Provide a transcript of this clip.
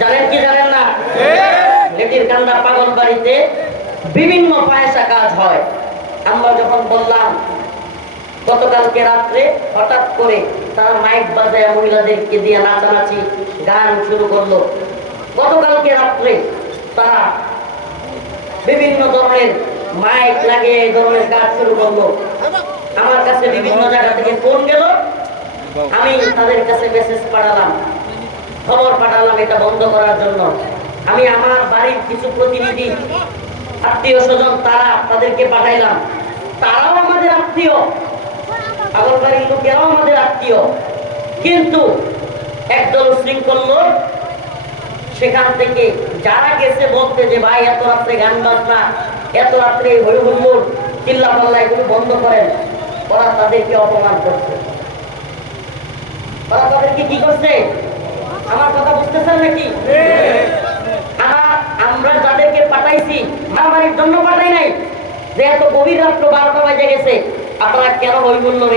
জানেন কি জানেন না? লেটির কান্দা পাগল বাড়িতে বিভিন্ন পয়সা কাজ হয়। আমরা যখন বললাম গতকালকে রাত্রে হঠাৎ করে তারা মাইক বাজায় মহিলাদেরকে দিয়ে নাচানাচি গান শুরু করলো। গতকালকে রাত্রে তারা বিভিন্ন ধরনের মাইক লাগিয়ে এই ধরনের কাজ শুরু করলো। আমার কাছে বিভিন্ন জায়গা থেকে ফোন গেল, আমি তাদের কাছে মেসেজ পাঠালাম, খবর পাঠালাম এটা বন্ধ করার জন্য। আমি আমার বাড়ির কিছু প্রতিনিধি আত্মীয় স্বজন তাদেরকে পাঠাইলাম, তারাও আমাদের আত্মীয়, আমার বাড়ির লোকেরাও আমাদের আত্মীয়। কিন্তু একদল শৃঙ্খল লোক সেখান থেকে যারা গেছে বলতে যে ভাই এত রাত্রে গান বাজনা, এত রাত্রে হই হুল্লোড় চিল্লা পাল্লা এগুলো বন্ধ করেন, ওরা তাদেরকে অপমান করছে। ওরা তাদেরকে কি করছে? আমার কথা বুঝতেছেন নাকি? আমরা যাদেরকে পাঠাইছি মারামারির জন্য পাঠাই নাই, যে এত গভীর রাত্র 12টা বাজে গেছে আপনারা কেন হই হুল্লোড়